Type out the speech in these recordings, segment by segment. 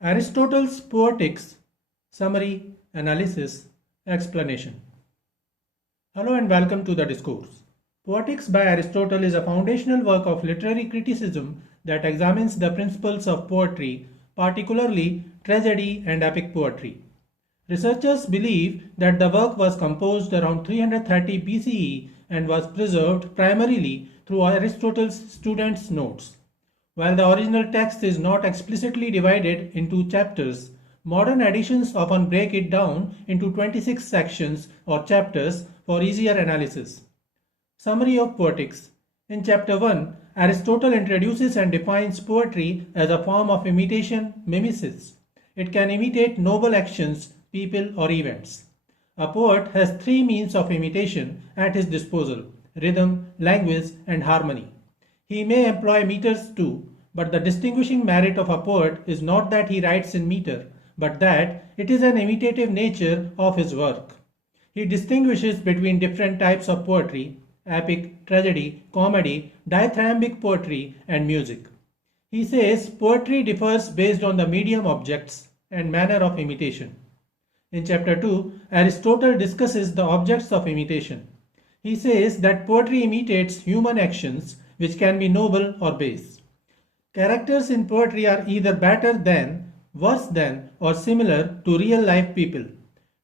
Aristotle's Poetics, Summary, Analysis, Explanation. Hello and welcome to the discourse. Poetics by Aristotle is a foundational work of literary criticism that examines the principles of poetry, particularly tragedy and epic poetry. Researchers believe that the work was composed around 330 BCE and was preserved primarily through Aristotle's students' notes. While the original text is not explicitly divided into chapters, modern editions often break it down into 26 sections or chapters for easier analysis. Summary of Poetics. In Chapter 1, Aristotle introduces and defines poetry as a form of imitation mimesis. It can imitate noble actions, people, or events. A poet has three means of imitation at his disposal: rhythm, language, and harmony. He may employ meters too, but the distinguishing merit of a poet is not that he writes in meter, but that it is an imitative nature of his work. He distinguishes between different types of poetry: epic, tragedy, comedy, dithyrambic poetry, and music. He says poetry differs based on the medium, objects, and manner of imitation. In chapter 2, Aristotle discusses the objects of imitation. He says that poetry imitates human actions which can be noble or base. Characters in poetry are either better than, worse than, or similar to real life people.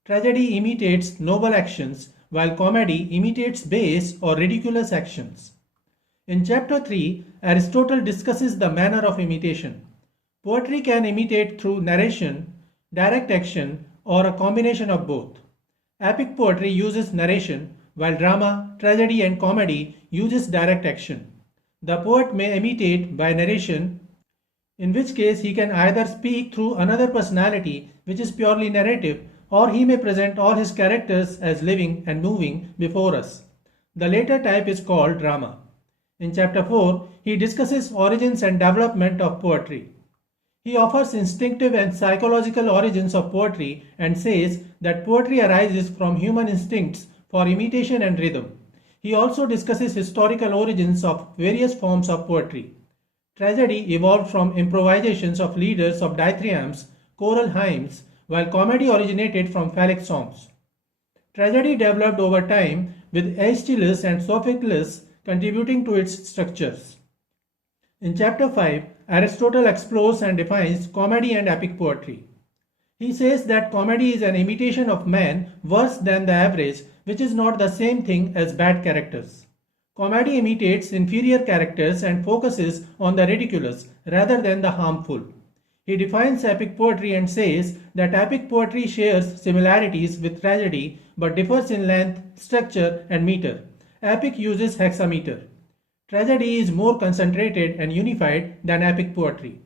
Tragedy imitates noble actions, while comedy imitates base or ridiculous actions. In chapter 3, Aristotle discusses the manner of imitation. Poetry can imitate through narration, direct action, or a combination of both. Epic poetry uses narration, while drama, tragedy, and comedy uses direct action. The poet may imitate by narration, in which case he can either speak through another personality, which is purely narrative, or he may present all his characters as living and moving before us. The latter type is called drama. In chapter 4, he discusses origins and development of poetry. He offers instinctive and psychological origins of poetry and says that poetry arises from human instincts for imitation and rhythm. He also discusses historical origins of various forms of poetry. Tragedy evolved from improvisations of leaders of dithyrambics, choral hymns, while comedy originated from phallic songs. Tragedy developed over time, with Aeschylus and Sophocles contributing to its structures. In chapter 5, Aristotle explores and defines comedy and epic poetry. He says that comedy is an imitation of man worse than the average, which is not the same thing as bad characters. Comedy imitates inferior characters and focuses on the ridiculous rather than the harmful. He defines epic poetry and says that epic poetry shares similarities with tragedy but differs in length, structure, and meter. Epic uses hexameter. Tragedy is more concentrated and unified than epic poetry.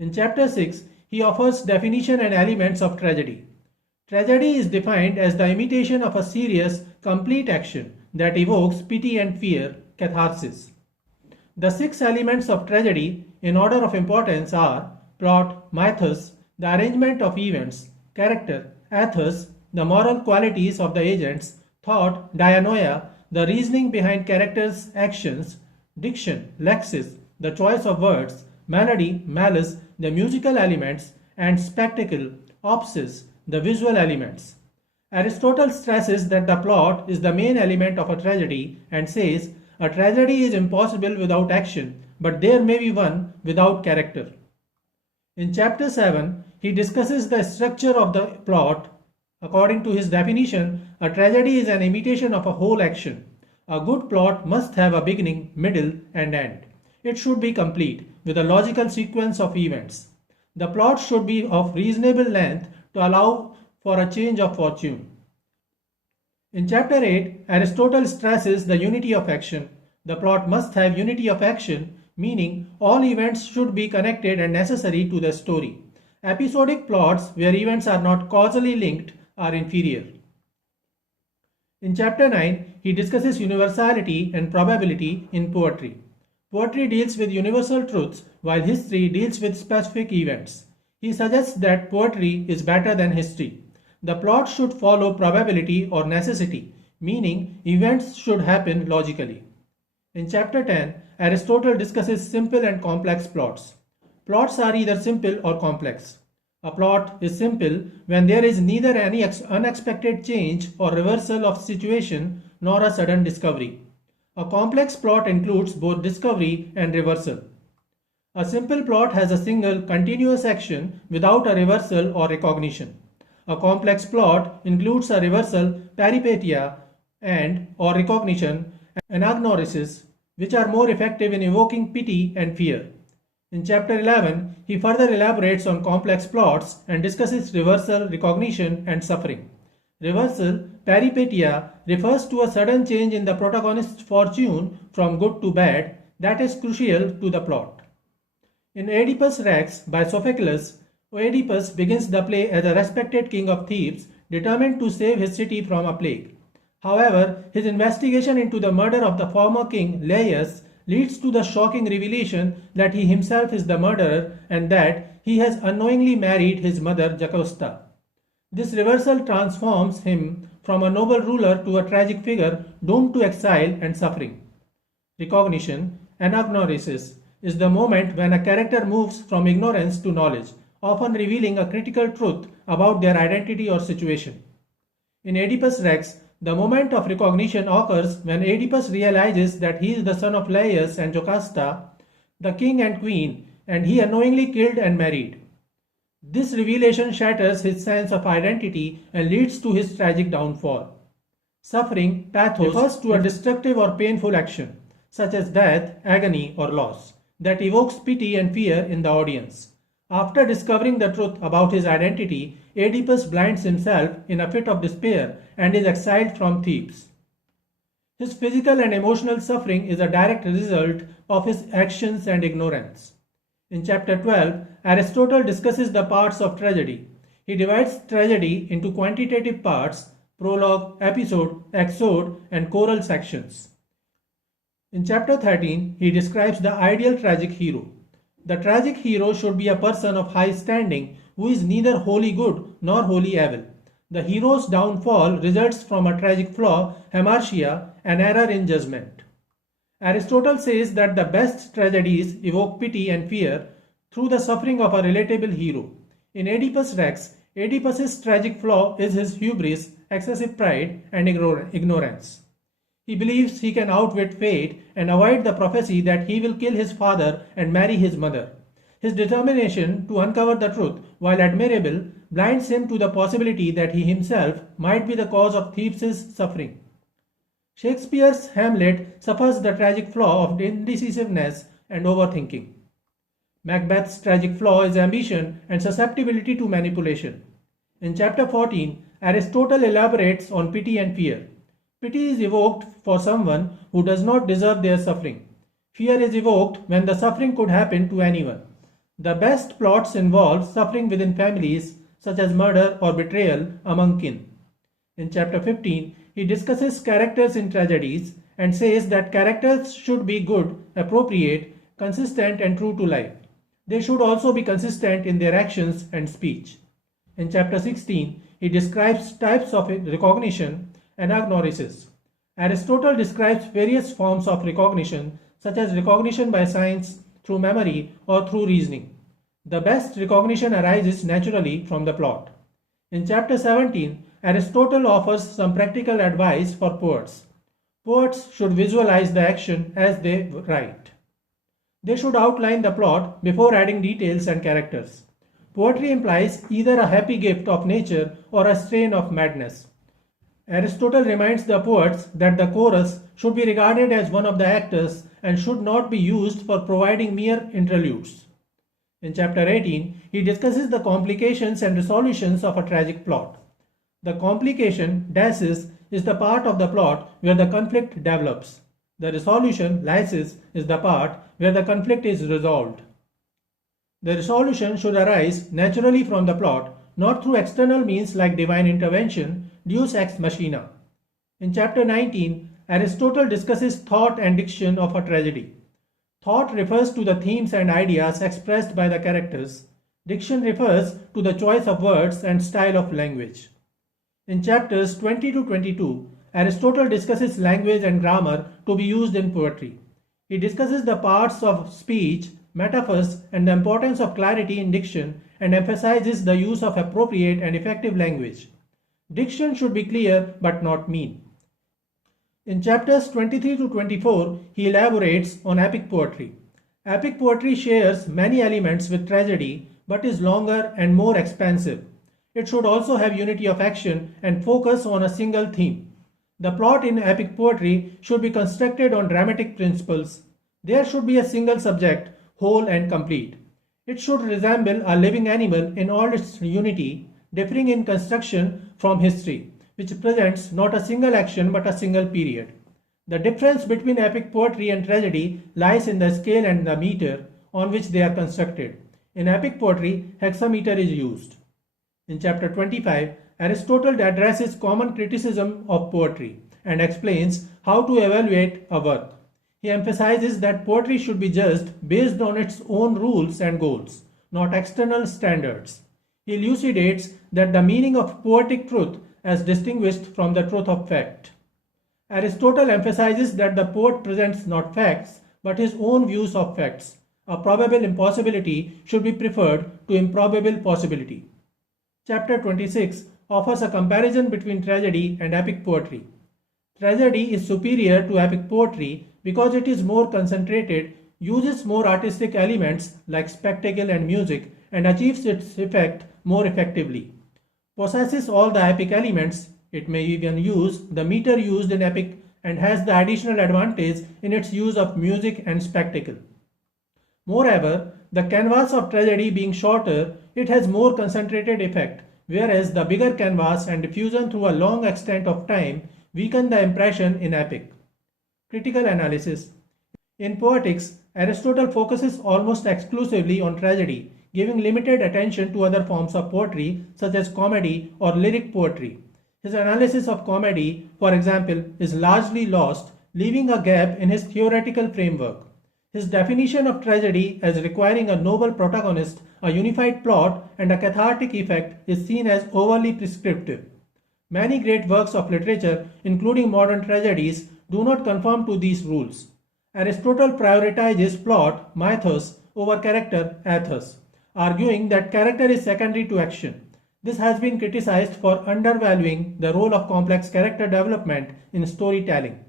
In chapter 6, he offers definition and elements of tragedy. Tragedy is defined as the imitation of a serious, complete action that evokes pity and fear, catharsis. The six elements of tragedy, in order of importance, are plot, mythos, the arrangement of events; character, ethos, the moral qualities of the agents; thought, dianoia, the reasoning behind characters' actions; diction, lexis, the choice of words; melody, malice, the musical elements; and spectacle, opsis, the visual elements. Aristotle stresses that the plot is the main element of a tragedy and says a tragedy is impossible without action, but there may be one without character. In chapter 7, he discusses the structure of the plot. According to his definition, a tragedy is an imitation of a whole action. A good plot must have a beginning, middle, and end. It should be complete, with a logical sequence of events. The plot should be of reasonable length to allow for a change of fortune. In chapter 8, Aristotle stresses the unity of action. The plot must have unity of action, meaning all events should be connected and necessary to the story. Episodic plots where events are not causally linked are inferior. In chapter 9, he discusses universality and probability in poetry. Poetry deals with universal truths, while history deals with specific events. He suggests that poetry is better than history. The plot should follow probability or necessity, meaning events should happen logically. In chapter 10, Aristotle discusses simple and complex plots. Plots are either simple or complex. A plot is simple when there is neither any unexpected change or reversal of situation nor a sudden discovery. A complex plot includes both discovery and reversal. A simple plot has a single continuous action without a reversal or recognition. A complex plot includes a reversal, peripeteia, and or recognition, anagnorisis, which are more effective in evoking pity and fear. In chapter 11, he further elaborates on complex plots and discusses reversal, recognition, and suffering. Reversal, peripeteia, refers to a sudden change in the protagonist's fortune from good to bad that is crucial to the plot. In Oedipus Rex by Sophocles, Oedipus begins the play as a respected king of Thebes, determined to save his city from a plague. However, his investigation into the murder of the former king Laius leads to the shocking revelation that he himself is the murderer and that he has unknowingly married his mother Jocasta. This reversal transforms him from a noble ruler to a tragic figure doomed to exile and suffering. Recognition, anagnorisis, is the moment when a character moves from ignorance to knowledge, often revealing a critical truth about their identity or situation. In Oedipus Rex, the moment of recognition occurs when Oedipus realizes that he is the son of Laius and Jocasta, the king and queen, and he unknowingly killed and married. This revelation shatters his sense of identity and leads to his tragic downfall. Suffering, pathos, refers to a destructive or painful action, such as death, agony, or loss, that evokes pity and fear in the audience. After discovering the truth about his identity, Oedipus blinds himself in a fit of despair and is exiled from Thebes. His physical and emotional suffering is a direct result of his actions and ignorance. In chapter 12, Aristotle discusses the parts of tragedy. He divides tragedy into quantitative parts, prologue, episode, exode, and choral sections. In chapter 13, he describes the ideal tragic hero. The tragic hero should be a person of high standing who is neither wholly good nor wholly evil. The hero's downfall results from a tragic flaw, hamartia, an error in judgment. Aristotle says that the best tragedies evoke pity and fear through the suffering of a relatable hero. In Oedipus Rex, Oedipus's tragic flaw is his hubris, excessive pride, and ignorance. He believes he can outwit fate and avoid the prophecy that he will kill his father and marry his mother. His determination to uncover the truth, while admirable, blinds him to the possibility that he himself might be the cause of Thebes' suffering. Shakespeare's Hamlet suffers the tragic flaw of indecisiveness and overthinking. Macbeth's tragic flaw is ambition and susceptibility to manipulation. In chapter 14, Aristotle elaborates on pity and fear. Pity is evoked for someone who does not deserve their suffering. Fear is evoked when the suffering could happen to anyone. The best plots involve suffering within families, such as murder or betrayal among kin. In chapter 15, he discusses characters in tragedies and says that characters should be good, appropriate, consistent, and true to life. They should also be consistent in their actions and speech. In chapter 16, he describes types of recognition, anagnorisis. Aristotle describes various forms of recognition, such as recognition by science, through memory, or through reasoning. The best recognition arises naturally from the plot. In chapter 17, Aristotle offers some practical advice for poets. Poets should visualize the action as they write. They should outline the plot before adding details and characters. Poetry implies either a happy gift of nature or a strain of madness. Aristotle reminds the poets that the chorus should be regarded as one of the actors and should not be used for providing mere interludes. In chapter 18, he discusses the complications and resolutions of a tragic plot. The complication, dasis, is the part of the plot where the conflict develops. The resolution, lysis, is the part where the conflict is resolved. The resolution should arise naturally from the plot, not through external means like divine intervention, deus ex machina. In chapter 19, Aristotle discusses thought and diction of a tragedy. Thought refers to the themes and ideas expressed by the characters. Diction refers to the choice of words and style of language. In chapters 20 to 22, Aristotle discusses language and grammar to be used in poetry. He discusses the parts of speech, metaphors, and the importance of clarity in diction and emphasizes the use of appropriate and effective language. Diction should be clear but not mean. In chapters 23 to 24, he elaborates on epic poetry. Epic poetry shares many elements with tragedy but is longer and more expansive. It should also have unity of action and focus on a single theme. The plot in epic poetry should be constructed on dramatic principles. There should be a single subject, whole and complete. It should resemble a living animal in all its unity, differing in construction from history, which presents not a single action but a single period. The difference between epic poetry and tragedy lies in the scale and the meter on which they are constructed. In epic poetry, hexameter is used. In chapter 25, Aristotle addresses common criticism of poetry and explains how to evaluate a work. He emphasizes that poetry should be judged based on its own rules and goals, not external standards. He elucidates that the meaning of poetic truth as distinguished from the truth of fact. Aristotle emphasizes that the poet presents not facts but his own views of facts. A probable impossibility should be preferred to improbable possibility. Chapter 26 offers a comparison between tragedy and epic poetry. Tragedy is superior to epic poetry because it is more concentrated, uses more artistic elements like spectacle and music, and achieves its effect more effectively. Possesses all the epic elements. It may even use the meter used in epic and has the additional advantage in its use of music and spectacle. Moreover, the canvas of tragedy being shorter, it has more concentrated effect, whereas the bigger canvas and diffusion through a long extent of time weaken the impression in epic. Critical analysis. In poetics, Aristotle focuses almost exclusively on tragedy, giving limited attention to other forms of poetry such as comedy or lyric poetry. His analysis of comedy, for example, is largely lost, leaving a gap in his theoretical framework. His definition of tragedy as requiring a noble protagonist, a unified plot, and a cathartic effect is seen as overly prescriptive. Many great works of literature, including modern tragedies, do not conform to these rules. Aristotle prioritizes plot, mythos, over character, ethos, arguing that character is secondary to action. This has been criticized for undervaluing the role of complex character development in storytelling.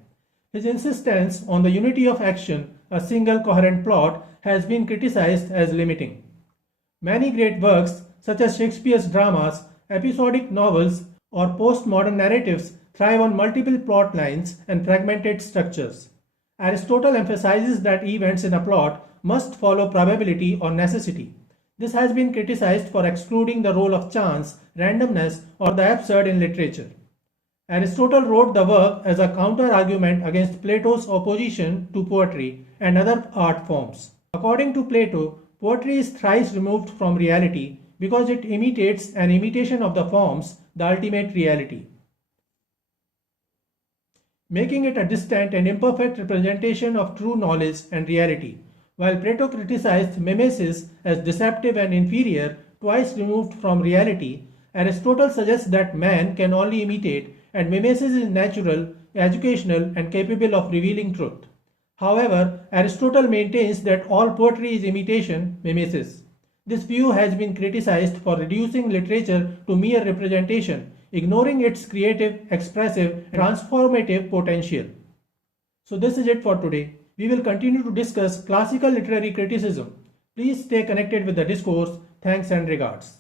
His insistence on the unity of action, a single coherent plot, has been criticized as limiting. Many great works, such as Shakespeare's dramas, episodic novels, or postmodern narratives, thrive on multiple plot lines and fragmented structures. Aristotle emphasizes that events in a plot must follow probability or necessity. This has been criticized for excluding the role of chance, randomness, or the absurd in literature. Aristotle wrote the work as a counter-argument against Plato's opposition to poetry and other art forms. According to Plato, poetry is thrice removed from reality because it imitates an imitation of the forms, the ultimate reality, making it a distant and imperfect representation of true knowledge and reality. While Plato criticized mimesis as deceptive and inferior, twice removed from reality, Aristotle suggests that man can only imitate, and mimesis is natural, educational, and capable of revealing truth. However, Aristotle maintains that all poetry is imitation, mimesis. This view has been criticized for reducing literature to mere representation, ignoring its creative, expressive, and transformative potential. So this is it for today. We will continue to discuss classical literary criticism. Please stay connected with the discourse. Thanks and regards.